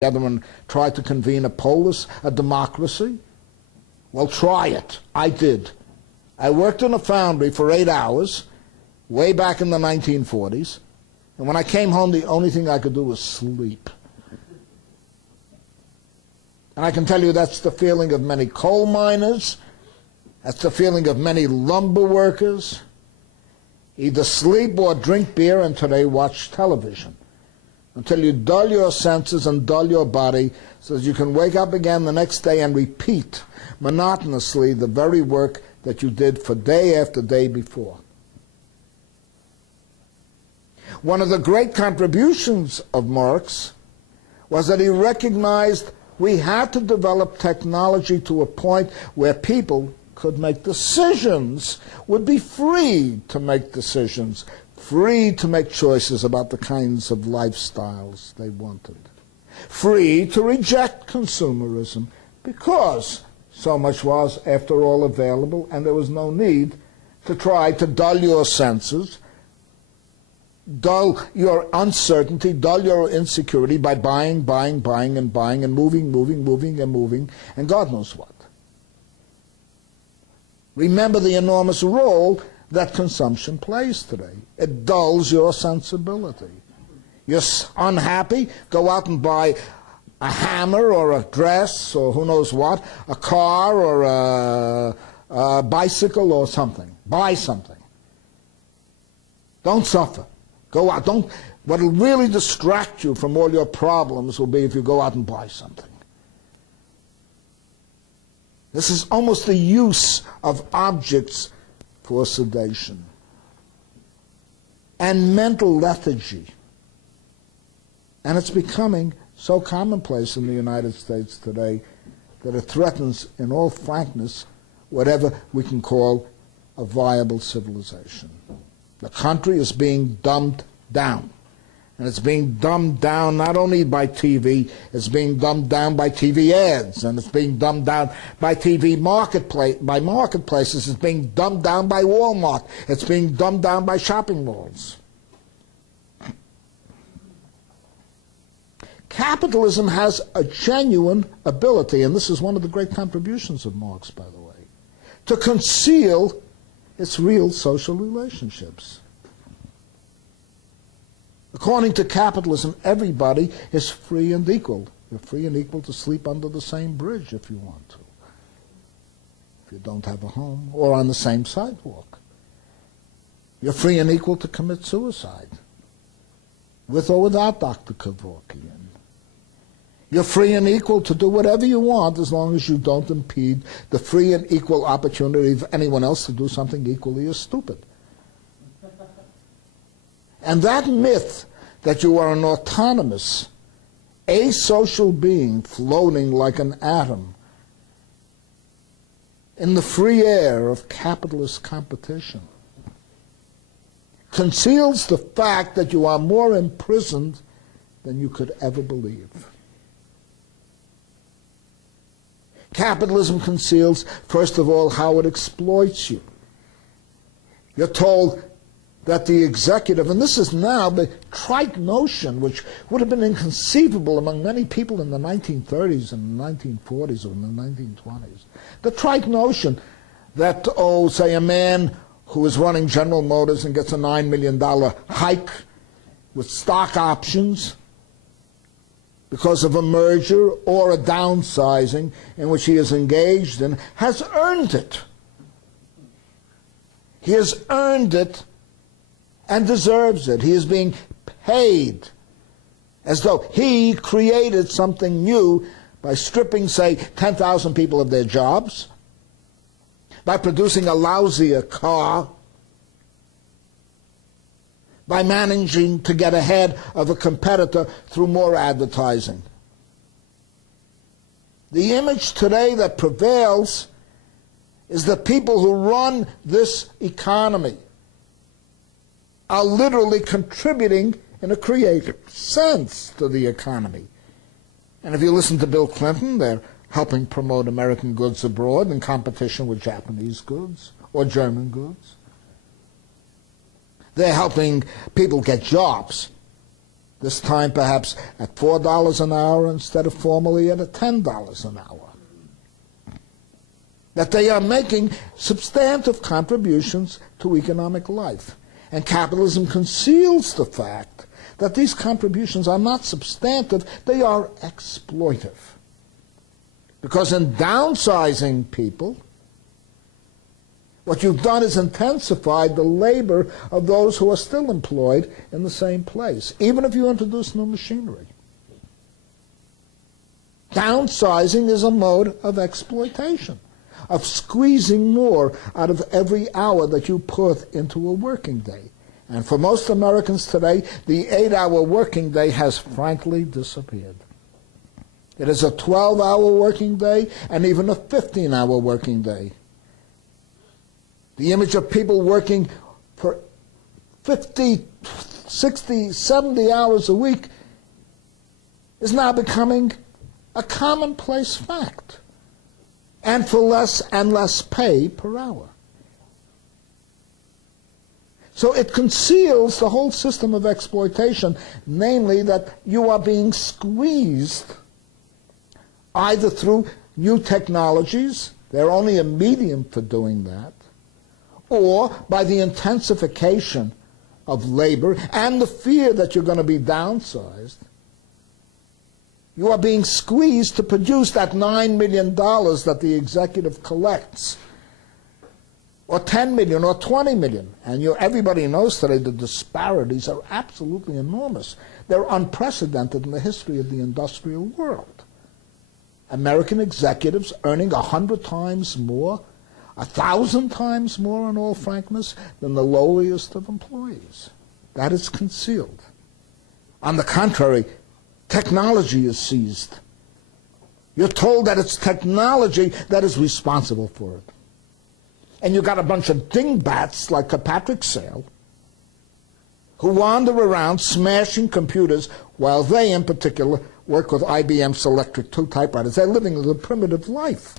together and try to convene a polis, a democracy? Well, try it. I did. I worked in a foundry for 8 hours, way back in the 1940s, and when I came home, the only thing I could do was sleep. And I can tell you that's the feeling of many coal miners, that's the feeling of many lumber workers. Either sleep or drink beer and today watch television until you dull your senses and dull your body so that you can wake up again the next day and repeat monotonously the very work that you did for day after day before. One of the great contributions of Marx was that he recognized we had to develop technology to a point where people could make decisions, would be free to make decisions, free to make choices about the kinds of lifestyles they wanted, free to reject consumerism because so much was, after all, available, and there was no need to try to dull your senses, dull your uncertainty, dull your insecurity by buying, and moving, and God knows what. Remember the enormous role that consumption plays today. It dulls your sensibility. You're unhappy, go out and buy a hammer or a dress or who knows what, a car or a bicycle or something. Buy something. Don't suffer. Go out. What'll really distract you from all your problems will be if you go out and buy something. This is almost the use of objects for sedation and mental lethargy. And it's becoming so commonplace in the United States today that it threatens, in all frankness, whatever we can call a viable civilization. The country is being dumbed down. And it's being dumbed down not only by TV, it's being dumbed down by TV ads, and it's being dumbed down by marketplaces, it's being dumbed down by Walmart, it's being dumbed down by shopping malls. Capitalism has a genuine ability, and this is one of the great contributions of Marx, by the way, to conceal its real social relationships. According to capitalism, everybody is free and equal. You're free and equal to sleep under the same bridge if you want to, if you don't have a home, or on the same sidewalk. You're free and equal to commit suicide, with or without Dr. Kevorkian. You're free and equal to do whatever you want as long as you don't impede the free and equal opportunity of anyone else to do something equally as stupid. And that myth that you are an autonomous, asocial being floating like an atom in the free air of capitalist competition conceals the fact that you are more imprisoned than you could ever believe. Capitalism conceals, first of all, how it exploits you. You're told that the executive, and this is now the trite notion which would have been inconceivable among many people in the 1930s and the 1940s or in the 1920s. The trite notion that, say a man who is running General Motors and gets a $9 million hike with stock options because of a merger or a downsizing in which he is engaged in, has earned it. He has earned it and deserves it. He is being paid as though he created something new by stripping, say, 10,000 people of their jobs, by producing a lousier car, by managing to get ahead of a competitor through more advertising. The image today that prevails is that people who run this economy are literally contributing in a creative sense to the economy. And if you listen to Bill Clinton, they're helping promote American goods abroad in competition with Japanese goods or German goods. They're helping people get jobs. this time perhaps at $4 an hour instead of formerly at $10 an hour. That they are making substantive contributions to economic life. And capitalism conceals the fact that these contributions are not substantive, they are exploitive. Because in downsizing people, what you've done is intensified the labor of those who are still employed in the same place, even if you introduce new machinery. Downsizing is a mode of exploitation, of squeezing more out of every hour that you put into a working day. And for most Americans today, the 8-hour working day has frankly disappeared. It is a 12-hour working day and even a 15-hour working day. The image of people working for 50, 60, 70 hours a week is now becoming a commonplace fact, and for less and less pay per hour. So it conceals the whole system of exploitation, namely that you are being squeezed either through new technologies, they're only a medium for doing that, or by the intensification of labor and the fear that you're going to be downsized. You are being squeezed to produce that $9 million that the executive collects, or 10 million, or 20 million. And everybody knows today the disparities are absolutely enormous. They're unprecedented in the history of the industrial world. American executives earning 100 times more, 1,000 times more, in all frankness, than the lowliest of employees. That is concealed. On the contrary, technology is seized. You're told that it's technology that is responsible for it. And you got a bunch of dingbats like Patrick Sale who wander around smashing computers while they, in particular, work with IBM Selectric 2 typewriters. They're living the primitive life.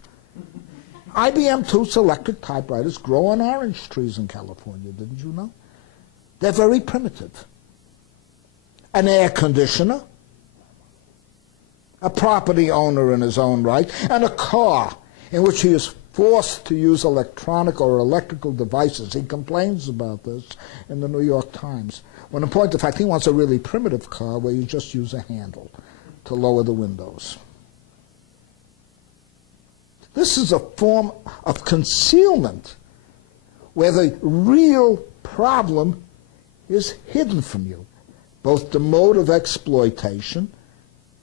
IBM 2 Selectric typewriters grow on orange trees in California, didn't you know? They're very primitive. An air conditioner, a property owner in his own right, and a car in which he is forced to use electronic or electrical devices. He complains about this in the New York Times, when in point of fact he wants a really primitive car where you just use a handle to lower the windows. This is a form of concealment where the real problem is hidden from you, both the mode of exploitation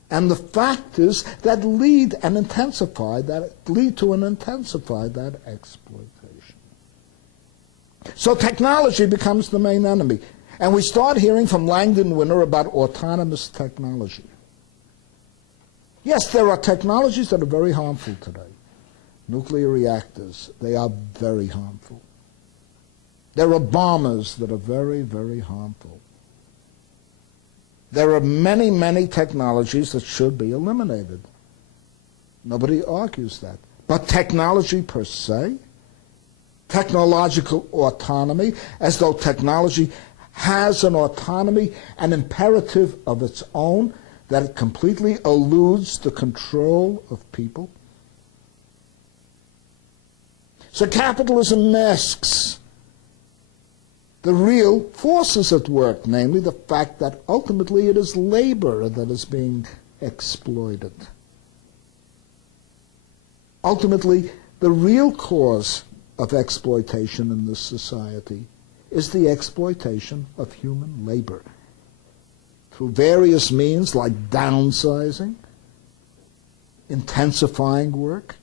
and the factors that lead to an intensified that exploitation. So technology becomes the main enemy. And we start hearing from Langdon Winner about autonomous technology. Yes, there are technologies that are very harmful today. Nuclear reactors, they are very harmful. There are bombers that are very, very harmful. There are many, many technologies that should be eliminated. Nobody argues that. But technology per se, technological autonomy, as though technology has an autonomy, an imperative of its own, that it completely eludes the control of people. So capitalism masks the real forces at work, namely the fact that ultimately it is labor that is being exploited. Ultimately, the real cause of exploitation in this society is the exploitation of human labor through various means like downsizing, intensifying work.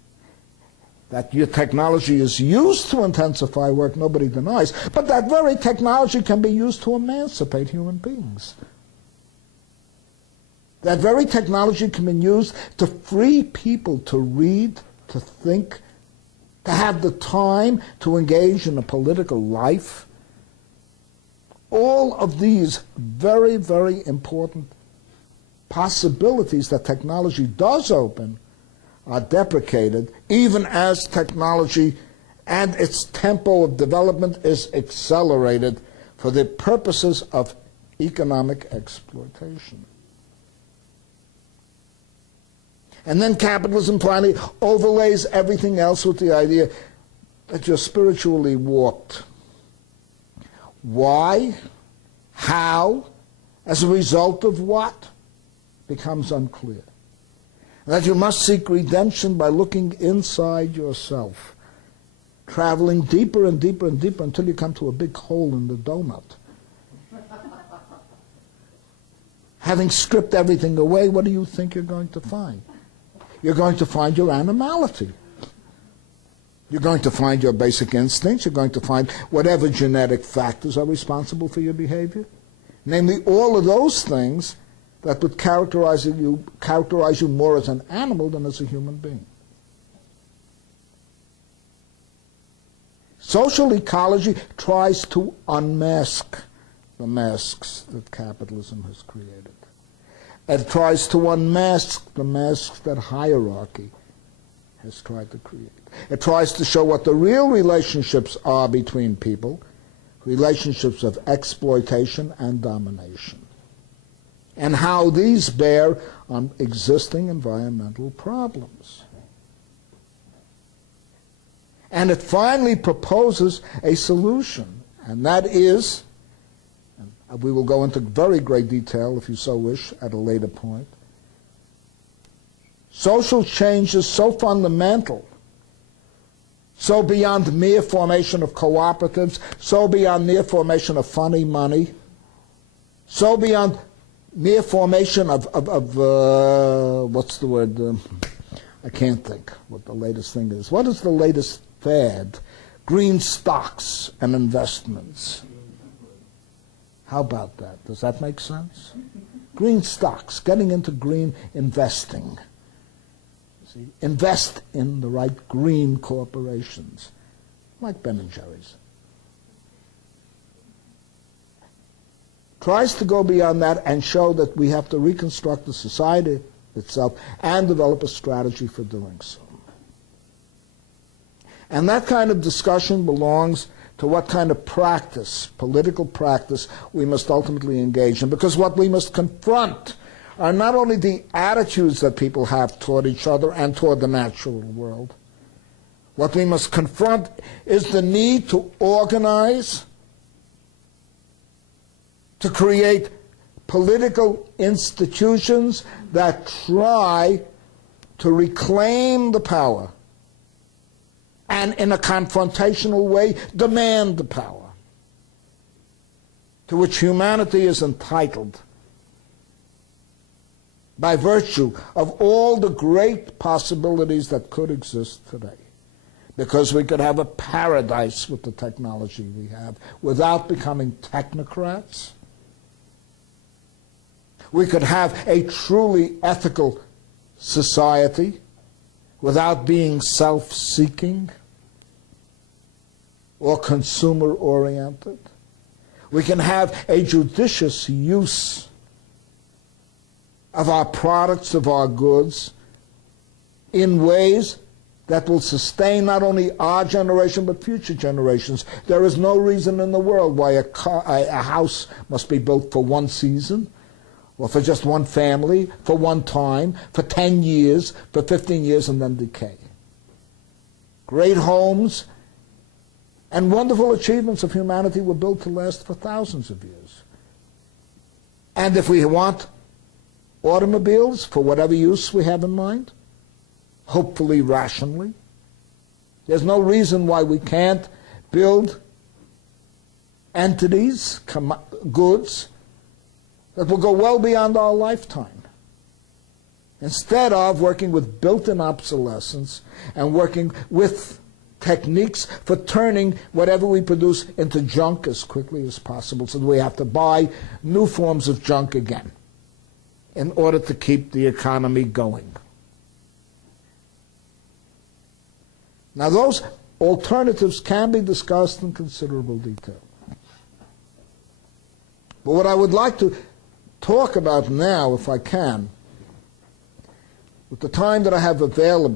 That your technology is used to intensify work, nobody denies, but that very technology can be used to emancipate human beings. That very technology can be used to free people to read, to think, to have the time to engage in a political life. All of these very, very important possibilities that technology does open are deprecated, even as technology and its tempo of development is accelerated for the purposes of economic exploitation. And then capitalism finally overlays everything else with the idea that you're spiritually warped. Why? How? As a result of what? Becomes unclear. That you must seek redemption by looking inside yourself, traveling deeper and deeper and deeper until you come to a big hole in the donut. Having stripped everything away, what do you think you're going to find? You're going to find your animality. You're going to find your basic instincts. You're going to find whatever genetic factors are responsible for your behavior. Namely, all of those things that would characterize you more as an animal than as a human being. Social ecology tries to unmask the masks that capitalism has created. It tries to unmask the masks that hierarchy has tried to create. It tries to show what the real relationships are between people, relationships of exploitation and domination, and how these bear on existing environmental problems. And it finally proposes a solution, and that is, and we will go into very great detail, if you so wish, at a later point, social change is so fundamental, so beyond mere formation of cooperatives, so beyond mere formation of funny money, so beyond mere formation of what's the word? I can't think what the latest thing is. What is the latest fad? Green stocks and investments. How about that? Does that make sense? Green stocks, getting into green investing. See, invest in the right green corporations, like Ben and Jerry's. Tries to go beyond that and show that we have to reconstruct the society itself and develop a strategy for doing so. And that kind of discussion belongs to what kind of practice, political practice, we must ultimately engage in. Because what we must confront are not only the attitudes that people have toward each other and toward the natural world. What we must confront is the need to organize, to create political institutions that try to reclaim the power and in a confrontational way demand the power to which humanity is entitled by virtue of all the great possibilities that could exist today. Because we could have a paradise with the technology we have without becoming technocrats. We could have a truly ethical society without being self-seeking or consumer-oriented. We can have a judicious use of our products, of our goods, in ways that will sustain not only our generation but future generations. There is no reason in the world why a house must be built for one season, or for just one family, for one time, for 10 years, for 15 years, and then decay. Great homes and wonderful achievements of humanity were built to last for thousands of years. And if we want automobiles for whatever use we have in mind, hopefully rationally, there's no reason why we can't build entities, goods, that will go well beyond our lifetime, instead of working with built-in obsolescence and working with techniques for turning whatever we produce into junk as quickly as possible, so that we have to buy new forms of junk again in order to keep the economy going. Now, those alternatives can be discussed in considerable detail. But what I would like to talk about now, if I can, with the time that I have available,